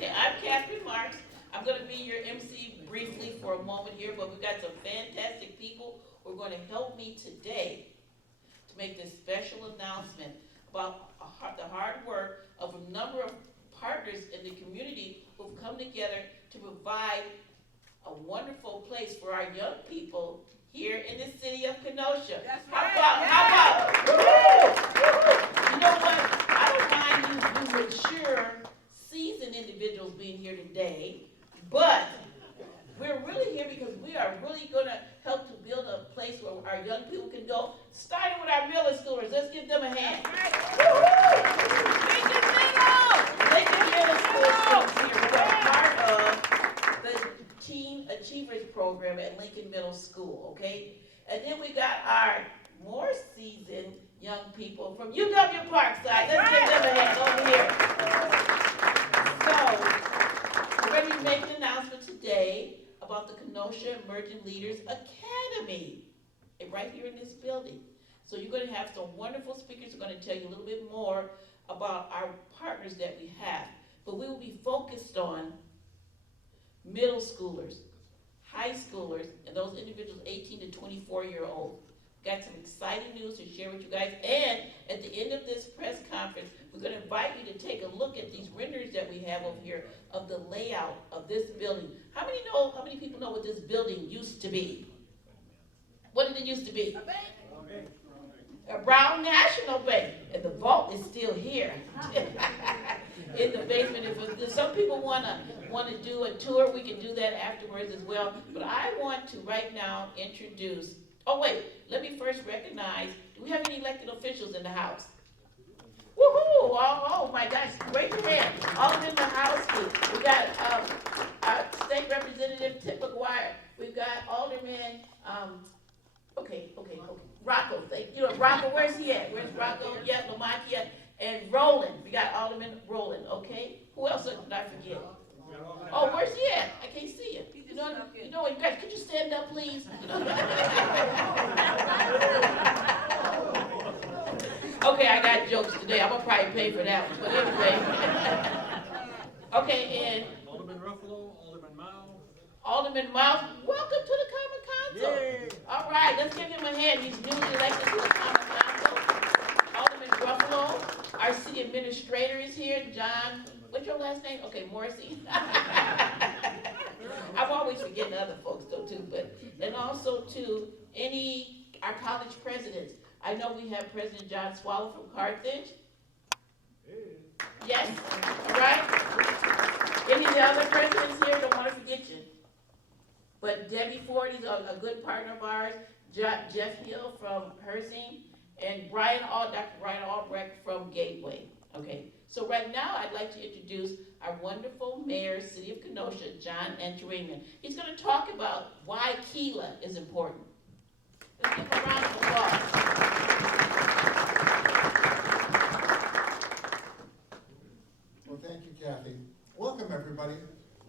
Okay, I'm Katherine Marks. I'm going to be your MC briefly for a moment here, but we've got some fantastic people who are going to help me today to make this special announcement about the hard work of a number of partners in the community who've come together to provide a wonderful place for our young people here in the city of Kenosha. That's How right. about, woo-hoo! You know what? I don't mind you mature, seasoned individuals being here today, but we're really here because we are really going to help to build a place where our young people can go, starting with our middle schoolers. Let's give them a hand. Lincoln Middle School students here who are part of the Teen Achievers Program at Lincoln Middle School, okay? And then we got our more seasoned young people from UW Parkside. Let's give them a hand over here. So, we're going to be making an announcement today about the Kenosha Emerging Leaders Academy, right here in this building. So you're going to have some wonderful speakers who are going to tell you a little bit more about our partners that we have. But we will be focused on middle schoolers, high schoolers, and those individuals 18 to 24-year-old. Got some exciting news to share with you guys. And at the end of this press conference, we're going to invite you to take a look at these renderings that we have over here of the layout of this building. How many people know what this building used to be? What did it used to be? A bank. A Brown National Bank. And the vault is still here in the basement. If some people want to do a tour, we can do that afterwards as well. But I want to right now introduce, oh wait, let me first recognize, do we have any elected officials in the house? Woohoo! Oh my gosh, raise your hand. All of them in the house. We got our state representative, Tim McGhee. We've got Alderman, Rocco, thank you. Rocco, where's he at? Where's Rocco? Yeah, Lamakia. And Roland. We got Alderman Roland, okay? Who else did I forget? Oh, where's he at? I can't see him. You know, you guys, could you stand up, please? Okay, I got jokes today. I'm gonna probably pay for that one, but anyway. Okay, and Alderman Ruffalo, Alderman Mao. Alderman Miles, welcome to the Common Council. Yay. All right, let's give him a hand. He's newly elected to the Common Council. Alderman Ruffalo, our city administrator is here. John, what's your last name? Okay, Morrissey. I'm always forgetting other folks though too, but and also to our college presidents. I know we have President John Swallow from Carthage. Yes, all right. Any of the other presidents here, don't want to forget you. But Debbie Ford is a good partner of ours. Jeff Hill from Herzing, and Dr. Brian Albrecht from Gateway. Okay, so right now I'd like to introduce our wonderful mayor, City of Kenosha, John Antaramian. He's going to talk about why KELA is important. Let's give him a round of applause. Well, thank you, Kathy. Welcome, everybody.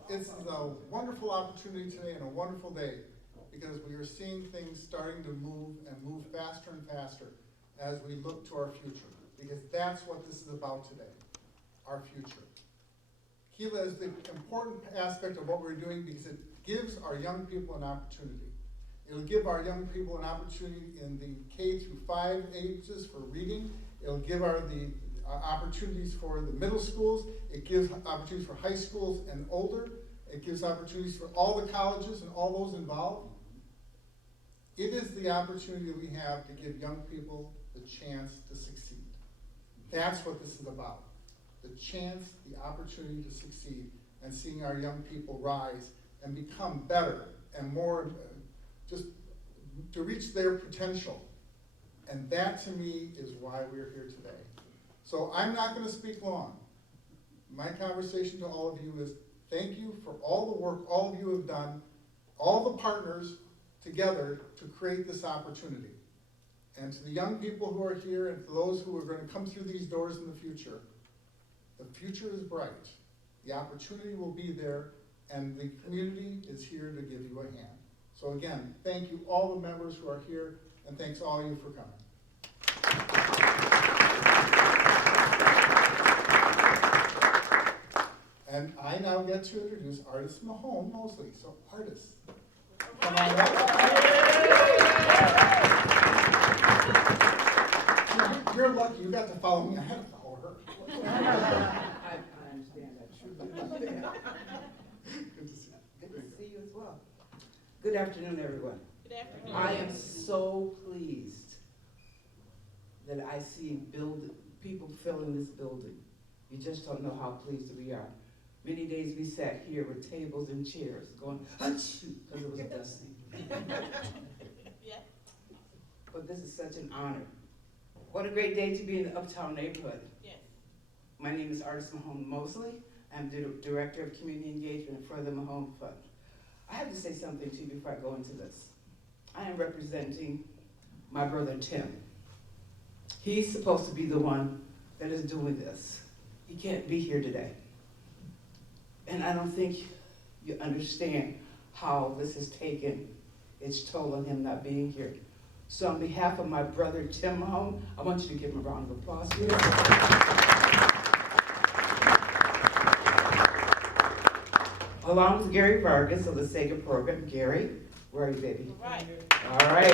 It's a wonderful opportunity today and a wonderful day because we are seeing things starting to move and move faster and faster as we look to our future, because that's what this is about today, our future. KELA is the important aspect of what we're doing because it gives our young people an opportunity. It'll give our young people an opportunity in the K through 5 ages for reading. It'll give the opportunities for the middle schools. It gives opportunities for high schools and older. It gives opportunities for all the colleges and all those involved. It is the opportunity we have to give young people the chance to succeed. That's what this is about. The chance, the opportunity to succeed, and seeing our young people rise and become better and more, just to reach their potential. And that to me is why we're here today. So I'm not going to speak long. My conversation to all of you is thank you for all the work all of you have done, all the partners together to create this opportunity. And to the young people who are here and to those who are going to come through these doors in the future is bright. The opportunity will be there, and the community is here to give you a hand. So again, thank you all the members who are here, and thanks all of you for coming. And I now get to introduce Ardis Mahone-Mosley. So Ardis, come on up. You're lucky, you got to follow me, I had to follow her. I understand that. Good to see you. Good to see you as well. Good afternoon, everyone. Good afternoon. I am so pleased that I see people filling this building. You just don't know how pleased we are. Many days we sat here with tables and chairs going, achoo, because it was dusting. Yeah. But this is such an honor. What a great day to be in the Uptown neighborhood. Yes. My name is Ardis Mahone-Mosley. I'm the Director of Community Engagement for the Mahone Fund. I have to say something to you before I go into this. I am representing my brother Tim. He's supposed to be the one that is doing this. He can't be here today. And I don't think you understand how this has taken its toll on him not being here. So on behalf of my brother Tim Mahone, I want you to give him a round of applause. Along with Gary Vargas of the Sega program. Gary, where are you, baby? All right. All right.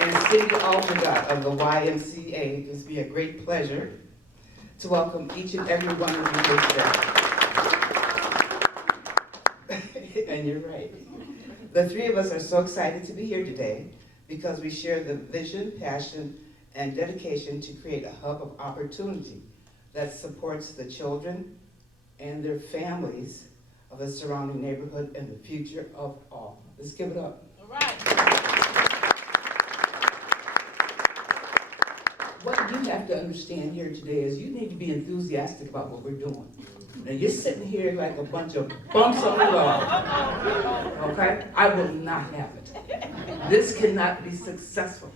And Cindy Aldergott of the YMCA. It gives me a great pleasure to welcome each and every one of you here today. And you're right. The three of us are so excited to be here today because we share the vision, passion, and dedication to create a hub of opportunity that supports the children and their families of the surrounding neighborhood and the future of all. Let's give it up. All right. What you have to understand here today is you need to be enthusiastic about what we're doing. And you're sitting here like a bunch of bumps on the road. Okay? I will not have it. This cannot be successful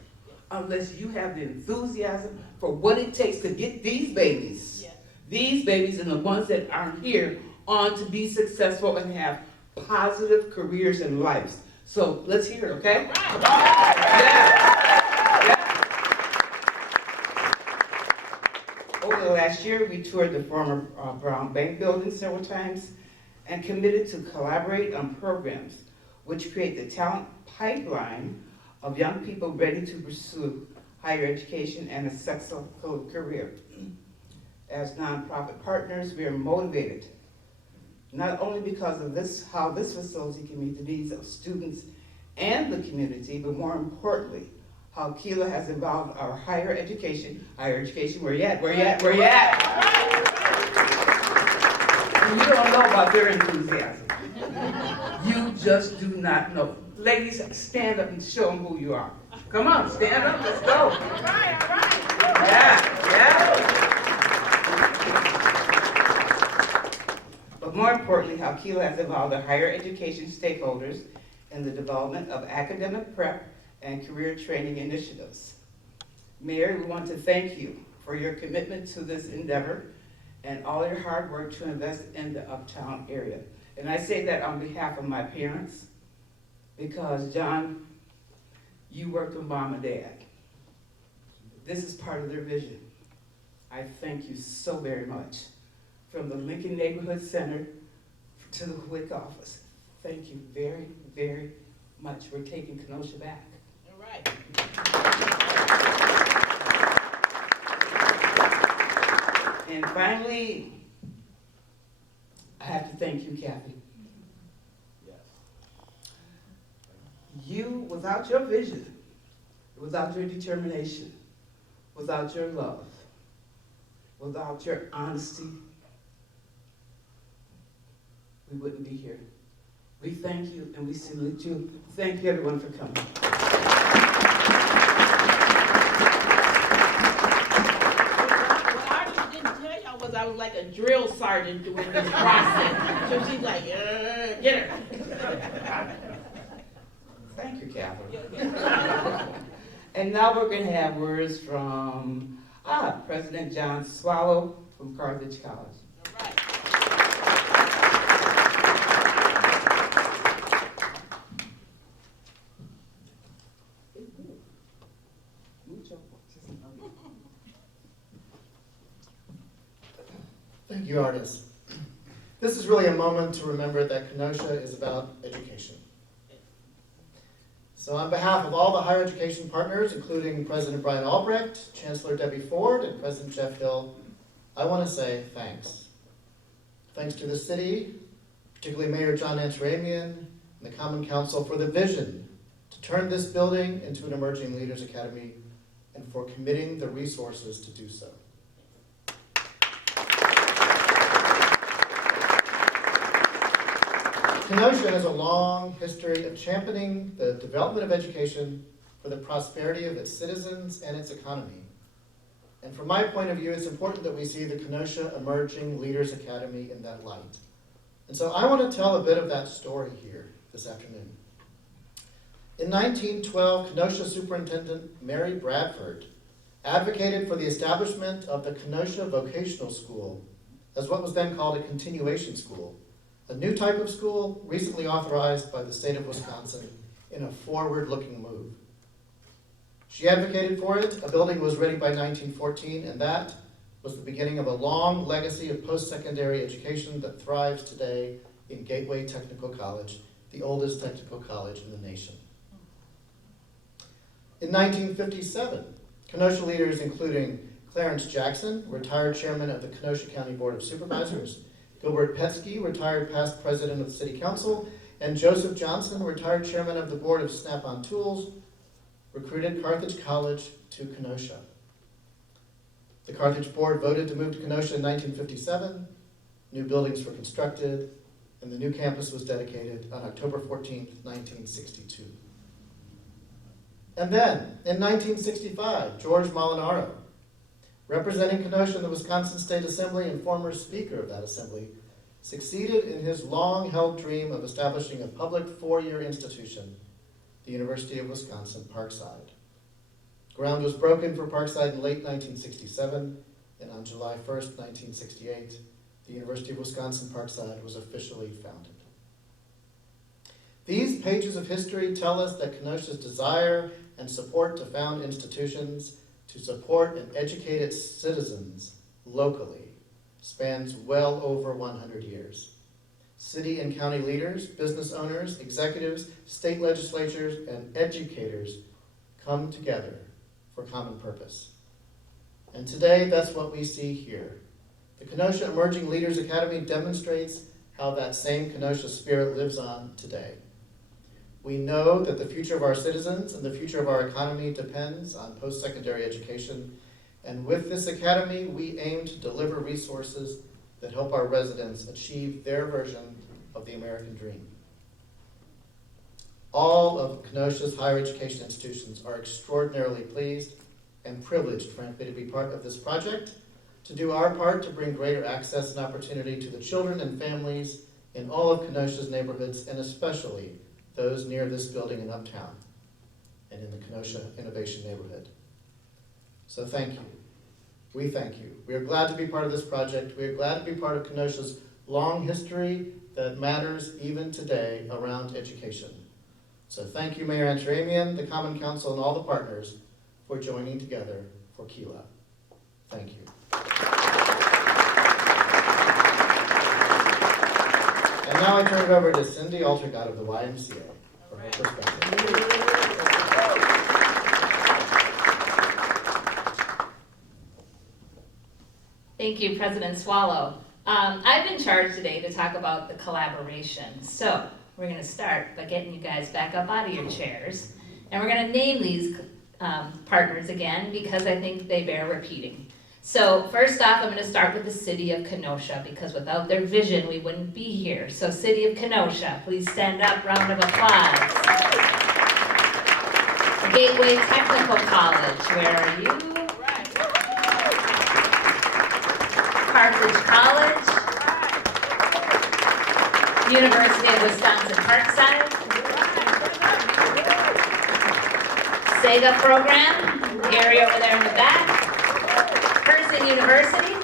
unless you have the enthusiasm for what it takes to get these babies, these babies and the ones that aren't here, on to be successful and have positive careers and lives. So let's hear it, okay? Yeah. Over the last year, we toured the former Brown Bank building several times and committed to collaborate on programs which create the talent pipeline of young people ready to pursue higher education and a successful career. As nonprofit partners, we are motivated not only because of how this facility can meet the needs of students and the community, but more importantly, how KELA has involved our higher education, where you at? You don't know about their enthusiasm. You just do not know. Ladies, stand up and show them who you are. Come on, stand up, let's go. All right. Yeah. But more importantly, how KELA has involved the higher education stakeholders in the development of academic prep and career training initiatives. Mayor, we want to thank you for your commitment to this endeavor and all your hard work to invest in the Uptown area. And I say that on behalf of my parents, because John, you worked with Mom and Dad. This is part of their vision. I thank you so very much. From the Lincoln Neighborhood Center to the WIC office. Thank you very, very much for taking Kenosha back. All right. And finally, I have to thank you, Kathy. Yes. You, without your vision, without your determination, without your love, without your honesty, we wouldn't be here. We thank you and we salute you. Thank you everyone for coming. What I didn't tell y'all was I was like a drill sergeant doing this process. So she's like, get her. Thank you, Katherine. And now we're going to have words from President John Swallow from Carthage College. All right. Thank you, Ardis. This is really a moment to remember that Kenosha is about education. So on behalf of all the higher education partners, including President Brian Albrecht, Chancellor Debbie Ford, and President Jeff Hill, I want to say thanks. Thanks to the city, particularly Mayor John Antaramian, and the Common Council for the vision to turn this building into an Emerging Leaders Academy and for committing the resources to do so. Kenosha has a long history of championing the development of education for the prosperity of its citizens and its economy. And from my point of view, it's important that we see the Kenosha Emerging Leaders Academy in that light. And so I want to tell a bit of that story here this afternoon. In 1912, Kenosha Superintendent Mary Bradford advocated for the establishment of the Kenosha Vocational School as what was then called a continuation school, a new type of school recently authorized by the state of Wisconsin in a forward-looking move. She advocated for it. A building was ready by 1914, and that was the beginning of a long legacy of post-secondary education that thrives today in Gateway Technical College, the oldest technical college in the nation. In 1957, Kenosha leaders including Clarence Jackson, retired chairman of the Kenosha County Board of Supervisors, Gilbert Petsky, retired past president of the City Council, and Joseph Johnson, retired chairman of the Board of Snap-on Tools, recruited Carthage College to Kenosha. The Carthage Board voted to move to Kenosha in 1957, new buildings were constructed, and the new campus was dedicated on October 14, 1962. And then, in 1965, George Molinaro, representing Kenosha in the Wisconsin State Assembly and former Speaker of that Assembly, succeeded in his long-held dream of establishing a public four-year institution, the University of Wisconsin Parkside. Ground was broken for Parkside in late 1967, and on July 1st, 1968, the University of Wisconsin Parkside was officially founded. These pages of history tell us that Kenosha's desire and support to found institutions to support and educate its citizens locally spans well over 100 years. City and county leaders, business owners, executives, state legislatures, and educators come together for common purpose. And today, that's what we see here. The Kenosha Emerging Leaders Academy demonstrates how that same Kenosha spirit lives on today. We know that the future of our citizens and the future of our economy depends on post-secondary education, and with this academy, we aim to deliver resources that help our residents achieve their version of the American dream. All of Kenosha's higher education institutions are extraordinarily pleased and privileged, frankly, to be part of this project, to do our part to bring greater access and opportunity to the children and families in all of Kenosha's neighborhoods, and especially those near this building in Uptown and in the Kenosha Innovation Neighborhood. So thank you. We thank you. We are glad to be part of this project. We are glad to be part of Kenosha's long history that matters even today around education. So thank you, Mayor Antaramian, the Common Council, and all the partners for joining together for KELA. Thank you. And now I turn it over to Cindy Altergott of the YMCA for her perspective. Thank you, President Swallow. I've been charged today to talk about the collaboration. So we're going to start by getting you guys back up out of your chairs. And we're going to name these partners again because I think they bear repeating. So first off, I'm going to start with the City of Kenosha because without their vision, we wouldn't be here. So City of Kenosha, please stand up, round of applause. Gateway Technical College, where are you? Carthage College, University of Wisconsin Parkside, SEGA program, Gary over there in the back, Person University,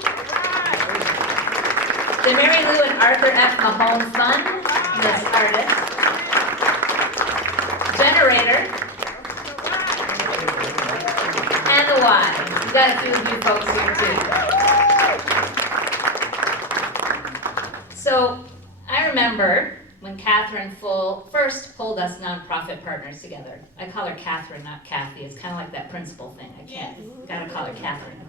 the Mary Lou and Arthur F. Mahone Fund, Miss Ardis, Generator, and the Y. We've got a few of you folks here too. So So I remember when Catherine first pulled us nonprofit partners together. I call her Catherine, not Kathy. It's kind of like that principal thing. I can't, gotta call her Catherine.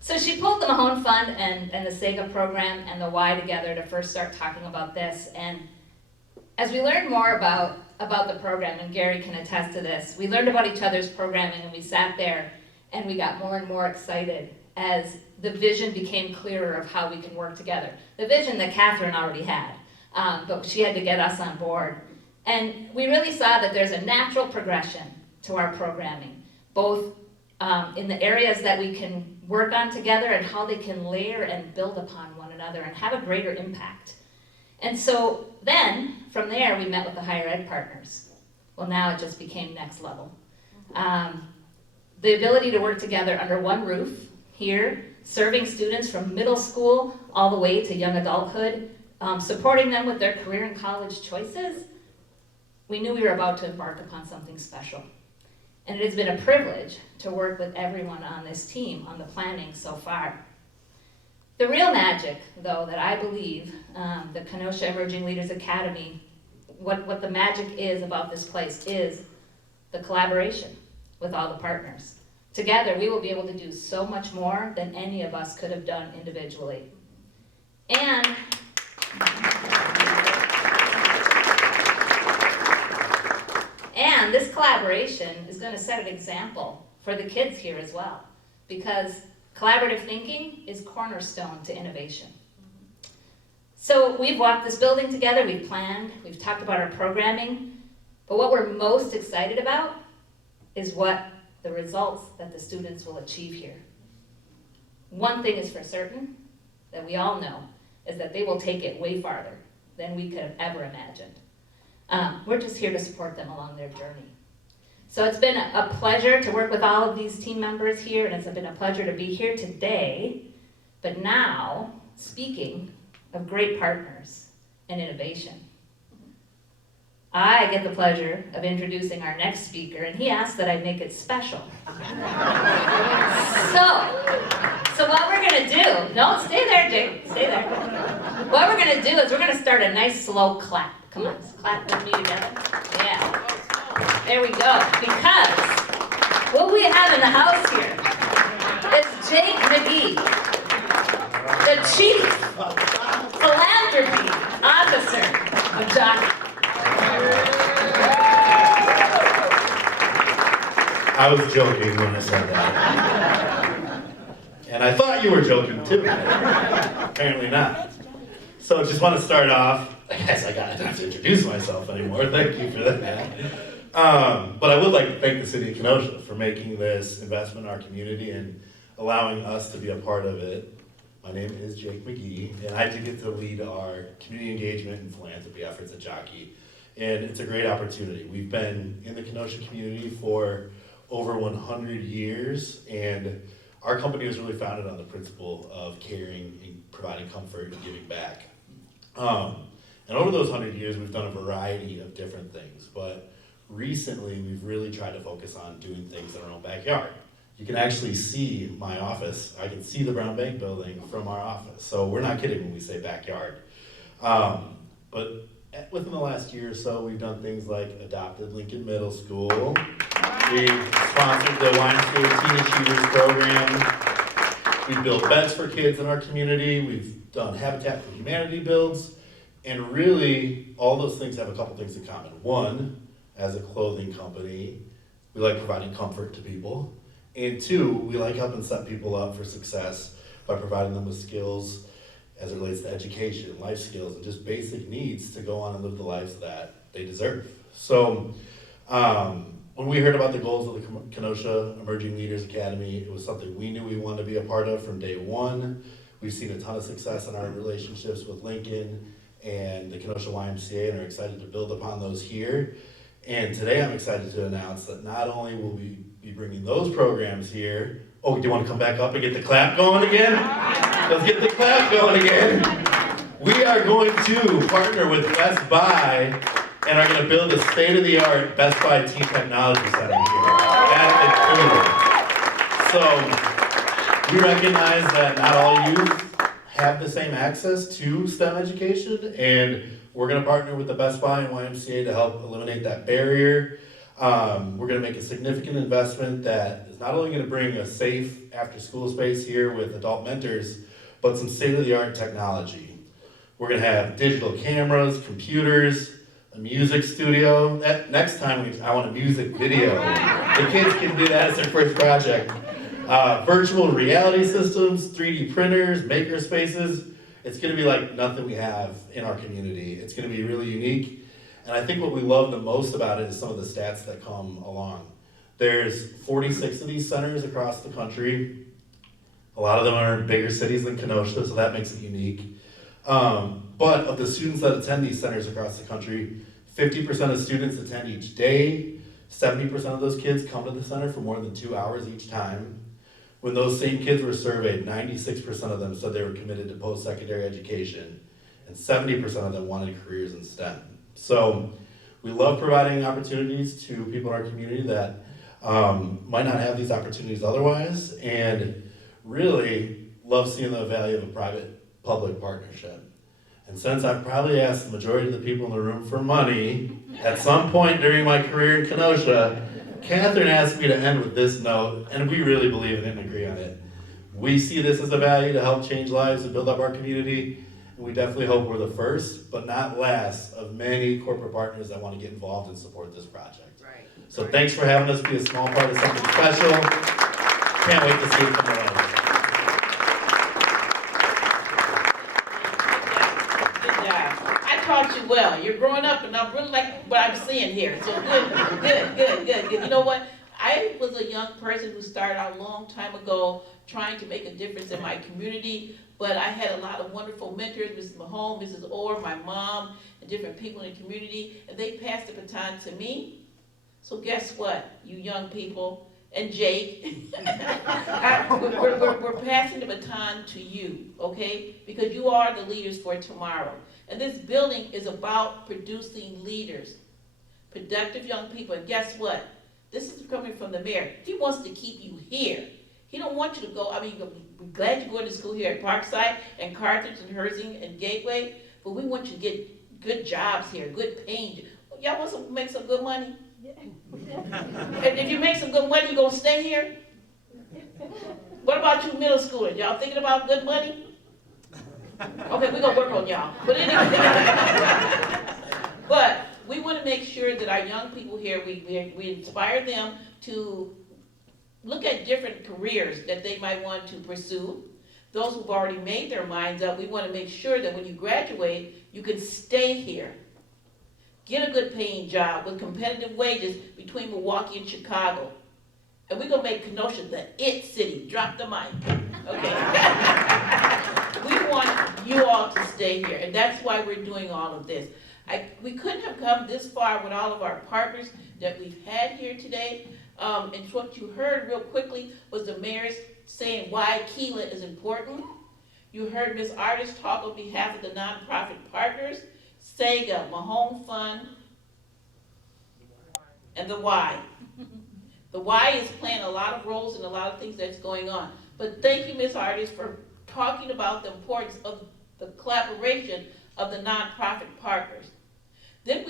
So she pulled the Mahone Fund and the SEGA program and the Y together to first start talking about this. And as we learned more about the program, and Gary can attest to this, we learned about each other's programming and we sat there and we got more and more excited as the vision became clearer of how we can work together. The vision that Catherine already had, but she had to get us on board. And we really saw that there's a natural progression to our programming, both in the areas that we can work on together and how they can layer and build upon one another and have a greater impact. And so then, from there, we met with the higher ed partners. Well, now it just became next level. The ability to work together under one roof here, serving students from middle school all the way to young adulthood, supporting them with their career and college choices, we knew we were about to embark upon something special. And it has been a privilege to work with everyone on this team on the planning so far. The real magic, though, that I believe the Kenosha Emerging Leaders Academy, what the magic is about this place is the collaboration with all the partners. Together, we will be able to do so much more than any of us could have done individually. And this collaboration is going to set an example for the kids here as well, because collaborative thinking is cornerstone to innovation. So we've walked this building together, we've planned, we've talked about our programming, but what we're most excited about is what the results that the students will achieve here. One thing is for certain, that we all know, is that they will take it way farther than we could have ever imagined. We're just here to support them along their journey. So it's been a pleasure to work with all of these team members here, and it's been a pleasure to be here today. But now, speaking of great partners and innovation, I get the pleasure of introducing our next speaker, and he asked that I make it special. So what we're gonna do, no, stay there, Jake, stay there. What we're gonna do is we're gonna start a nice slow clap. Come on, clap with me together. Yeah. There we go. Because what we have in the house here is Jake McGhee, the Chief Philanthropy Officer of Jockey. I was joking when I said that. And I thought you were joking too. Apparently not. So just want to start off, I guess I don't have to introduce myself anymore. Thank you for that. But I would like to thank the city of Kenosha for making this investment in our community and allowing us to be a part of it. My name is Jake McGhee, and I do get to lead our community engagement and philanthropy efforts at Jockey. And it's a great opportunity. We've been in the Kenosha community for over 100 years, and our company was really founded on the principle of caring and providing comfort and giving back. And over those 100 years, we've done a variety of different things, but recently we've really tried to focus on doing things in our own backyard. You can actually see my office. I can see the Brown Bank building from our office, so we're not kidding when we say backyard. But within the last year or so, we've done things like adopted Lincoln Middle School. We sponsored the Wine School Teen Achievers program. We've built beds for kids in our community. We've done Habitat for Humanity builds. And really, all those things have a couple things in common. One, as a clothing company, we like providing comfort to people. And two, we like helping set people up for success by providing them with skills as it relates to education, life skills, and just basic needs to go on and live the lives that they deserve. So when we heard about the goals of the Kenosha Emerging Leaders Academy, it was something we knew we wanted to be a part of from day one. We've seen a ton of success in our relationships with Lincoln and the Kenosha YMCA, and are excited to build upon those here. And today I'm excited to announce that not only will we be bringing those programs here. Oh, do you want to come back up and get the clap going again? Let's get the clap going again. We are going to partner with Best Buy and are going to build a state-of-the-art Best Buy Teen Technology Center here at the So we recognize that not all youth have the same access to STEM education, and we're gonna partner with the Best Buy and YMCA to help eliminate that barrier. We're gonna make a significant investment that is not only gonna bring a safe after-school space here with adult mentors, but some state-of-the-art technology. We're gonna have digital cameras, computers, a music studio. Next time I want a music video. The kids can do that as their first project. Virtual reality systems, 3D printers, maker spaces. It's gonna be like nothing we have in our community. It's gonna be really unique. And I think what we love the most about it is some of the stats that come along. There's 46 of these centers across the country. A lot of them are in bigger cities than Kenosha, so that makes it unique. But of the students that attend these centers across the country, 50% of students attend each day. 70% of those kids come to the center for more than 2 hours each time. When those same kids were surveyed, 96% of them said they were committed to post-secondary education, and 70% of them wanted careers in STEM. So we love providing opportunities to people in our community that might not have these opportunities otherwise, and really love seeing the value of a private-public partnership. And since I've probably asked the majority of the people in the room for money at some point during my career in Kenosha, Katherine asked me to end with this note, and we really believe in it and agree on it. We see this as a value to help change lives and build up our community, and we definitely hope we're the first, but not last, of many corporate partners that want to get involved and support this project. Right. So thanks for having us be a small part of something special. Can't wait to see it come alive. Good job. I taught you well. You're growing up, and I really like what I'm seeing here. So good. You know what? I was a young person who started out a long time ago trying to make a difference in my community, but I had a lot of wonderful mentors, Mrs. Mahone, Mrs. Orr, my mom, and different people in the community, and they passed the baton to me. So guess what, you young people, and Jake, we're passing the baton to you, okay? Because you are the leaders for tomorrow. And this building is about producing leaders, productive young people, and guess what? This is coming from the mayor. He wants to keep you here. He don't want you to go, I mean, we're glad you're going to school here at Parkside and Carthage and Herzing and Gateway, but we want you to get good jobs here, good paying. Y'all want to make some good money? And if you make some good money, you gonna stay here? What about you middle schoolers? Y'all thinking about good money? Okay, we're gonna work on y'all. But anyway, but we want to make sure that our young people here, we inspire them to look at different careers that they might want to pursue. Those who've already made their minds up, we want to make sure that when you graduate, you can stay here. Get a good paying job with competitive wages between Milwaukee and Chicago. And we're gonna make Kenosha the it city. Drop the mic, okay? We want you all to stay here, and that's why we're doing all of this. We couldn't have come this far with all of our partners that we've had here today. And what you heard real quickly was the mayor saying why KELA is important. You heard Ms. Ardis talk on behalf of the nonprofit partners, SEGA, Mahone Fund, and the Y. The Y is playing a lot of roles in a lot of things that's going on. But thank you, Ms. Ardis, for talking about the importance of the collaboration of the nonprofit partners. Then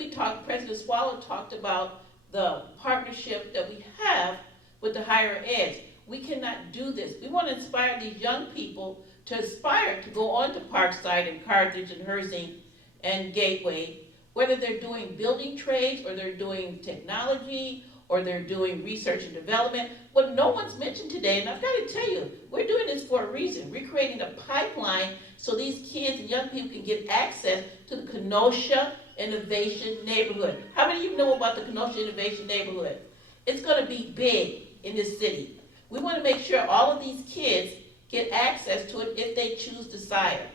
President Swallow talked about the partnership that we have with the higher eds. We cannot do this. We want to inspire these young people to aspire to go on to Parkside and Carthage and Herzing and Gateway, whether they're doing building trades or they're doing technology or they're doing research and development. What no one's mentioned today, and I've got to tell you, we're doing this for a reason. We're creating a pipeline so these kids and young people can get access to the Kenosha Innovation Neighborhood. How many of you know about the Kenosha Innovation Neighborhood? It's going to be big in this city. We want to make sure all of these kids get access to it if they choose to desire.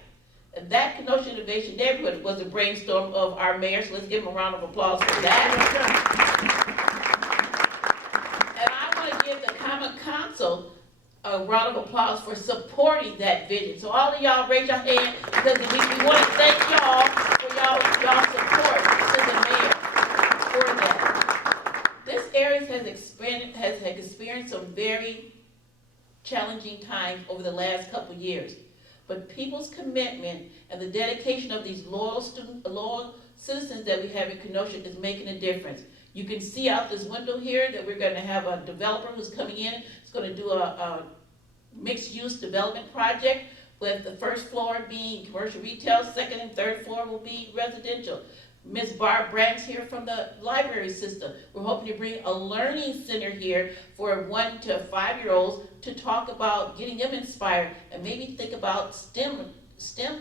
And that Kenosha Innovation Neighborhood was a brainstorm of our mayor, so let's give him a round of applause for that. And I want to give the Common Council a round of applause for supporting that vision. So all of y'all raise your hand because we want to thank y'all for y'all support to the mayor for that. This area has experienced some very challenging times over the last couple years. but people's commitment and the dedication of these loyal citizens that we have in Kenosha is making a difference. You can see out this window here that we're gonna have a developer who's coming in. It's gonna do a mixed-use development project with the first floor being commercial retail, second and third floor will be residential. Ms. Barb Bragg's here from the library system. We're hoping to bring a learning center here for 1 to 5-year-olds to talk about getting them inspired and maybe think about STEM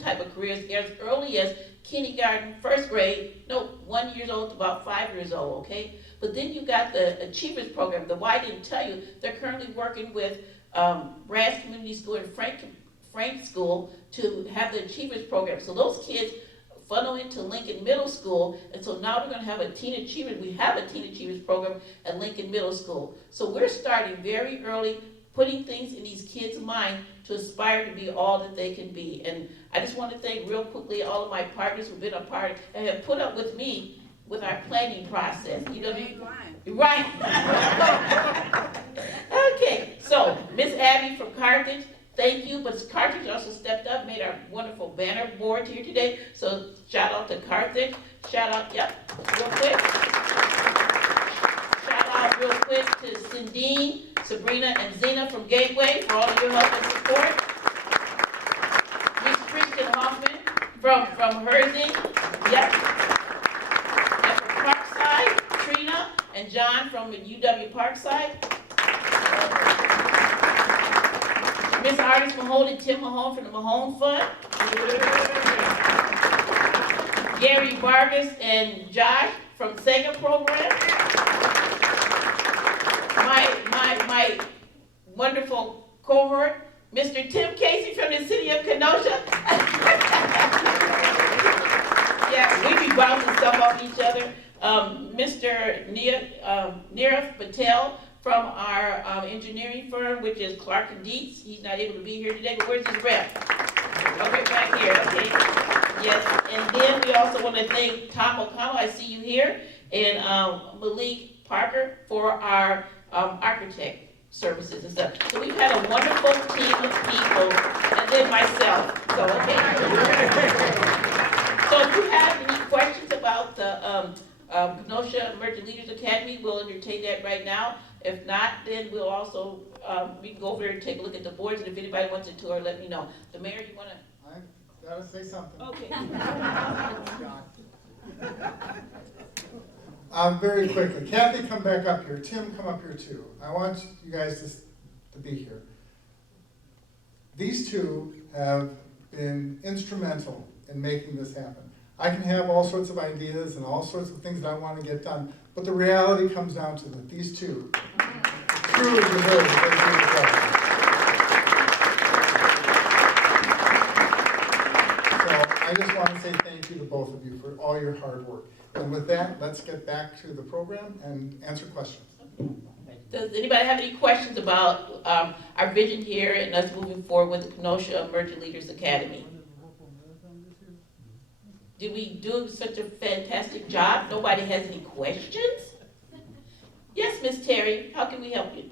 type of careers as early as kindergarten, first grade, 1 year old to about 5 years old, okay? But then you got the Achievers Program. The why I didn't tell you, they're currently working with Brass Community School and Frank School to have the Achievers Program. So those kids funnel into Lincoln Middle School, and so now we're gonna have a Teen Achievers, we have a Teen Achievers Program at Lincoln Middle School. So we're starting very early, putting things in these kids' mind to aspire to be all that they can be. And I just want to thank real quickly all of my partners who've been a part and have put up with me with our planning process. You know, right. Okay, so Miss Abby from Carthage, thank you, but Carthage also stepped up, made our wonderful banner board here today, so shout out to Carthage, shout out, real quick. Shout out real quick to Cindine, Sabrina, and Zena from Gateway for all of your help and support. Miss Kristen Hoffman from Herzing, And from Parkside, Trina and John from UW Parkside. Miss Ardis Mahone and Tim Mahone from the Mahone Fund. Gary Vargas and Josh from Sega Program. My wonderful cohort, Mr. Tim Casey from the city of Kenosha. Yeah, we be bouncing stuff off each other. Mr. Nirav Patel from our engineering firm, which is Clark and Dietz. He's not able to be here today, but where's his rep? Okay, back here, okay. Yes, and then we also want to thank Tom O'Connell, I see you here, and Malik Parker for our architect services and stuff. So we've had a wonderful team of people, and then myself, so okay. So if you have any questions about the Kenosha Emerging Leaders Academy, we'll entertain that right now. If not, then we'll also, we can go over there and take a look at the boards, and if anybody wants a tour, let me know. The mayor, you wanna? I gotta say something. Okay. Very quickly, Kathy, come back up here. Tim, come up here too. I want you guys to be here. These two have been instrumental in making this happen. I can have all sorts of ideas and all sorts of things that I want to get done, but the reality comes down to that these two truly deserve a great deal of credit. So I just want to say thank you to both of you for all your hard work. And with that, let's get back to the program and answer questions. Does anybody have any questions about our vision here and us moving forward with the Kenosha Emerging Leaders Academy? Did we do such a fantastic job? Nobody has any questions? Yes, Miss Terry, how can we help you?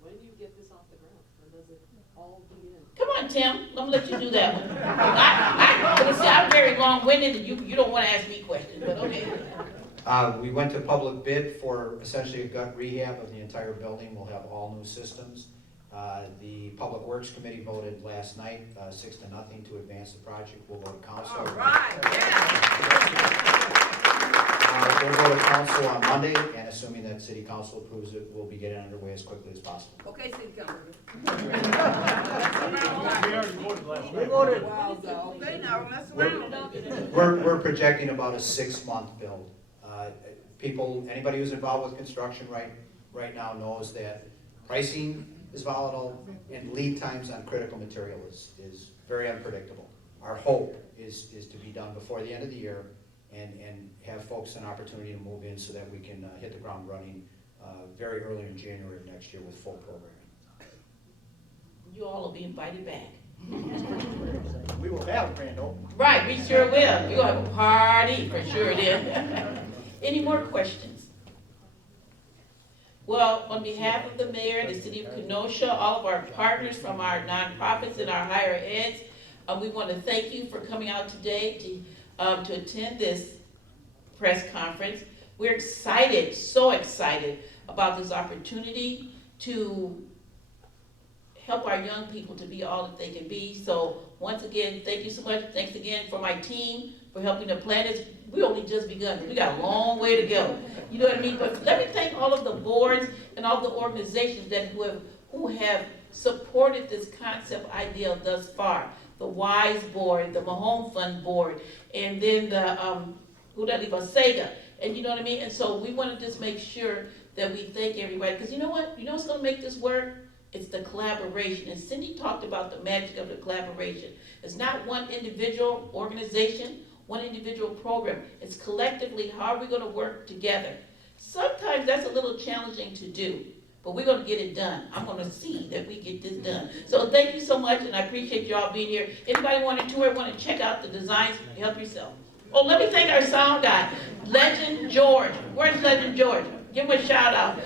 When do you get this off the ground? When does it all begin? Come on, Tim, I'm gonna let you do that one. I'm very long-winded, and you don't wanna ask me questions, but okay. We went to public bid for essentially a gut rehab of the entire building. We'll have all new systems. The Public Works Committee voted last night, 6-0 to advance the project. We'll go to council. All right, yeah. We'll go to council on Monday, and assuming that city council approves it, we'll be getting underway as quickly as possible. Okay, city council. We already voted last night. Wow, so, okay, now don't mess around. We're projecting about a 6-month build. Anybody who's involved with construction right now knows that pricing is volatile and lead times on critical material is very unpredictable. Our hope is to be done before the end of the year and have folks an opportunity to move in so that we can hit the ground running very early in January of next year with full programming. You all will be invited back. We will have a grand opening. Right, we sure will. We're gonna have a party for sure then. Any more questions? Well, on behalf of the mayor and the city of Kenosha, all of our partners from our nonprofits and our higher eds, We want to thank you for coming out today to attend this press conference. We're excited, so excited about this opportunity to help our young people to be all that they can be. So once again, thank you so much. Thanks again for my team for helping to plan this. We only just begun. We got a long way to go. You know what I mean? But let me thank all of the boards and all the organizations that who have supported this concept idea thus far. The WISE board, the Mahone Fund board, and then the Sega. And you know what I mean? And so we want to just make sure that we thank everybody. Because you know what? You know what's going to make this work? It's the collaboration. And Cindy talked about the magic of the collaboration. It's not one individual organization, one individual program. It's collectively, how are we going to work together? Sometimes that's a little challenging to do, but we're going to get it done. I'm going to see that we get this done. So thank you so much, and I appreciate you all being here. Anybody want to tour, want to check out the designs, help yourself. Oh, let me thank our sound guy, Legend George. Where's Legend George? Give him a shout out.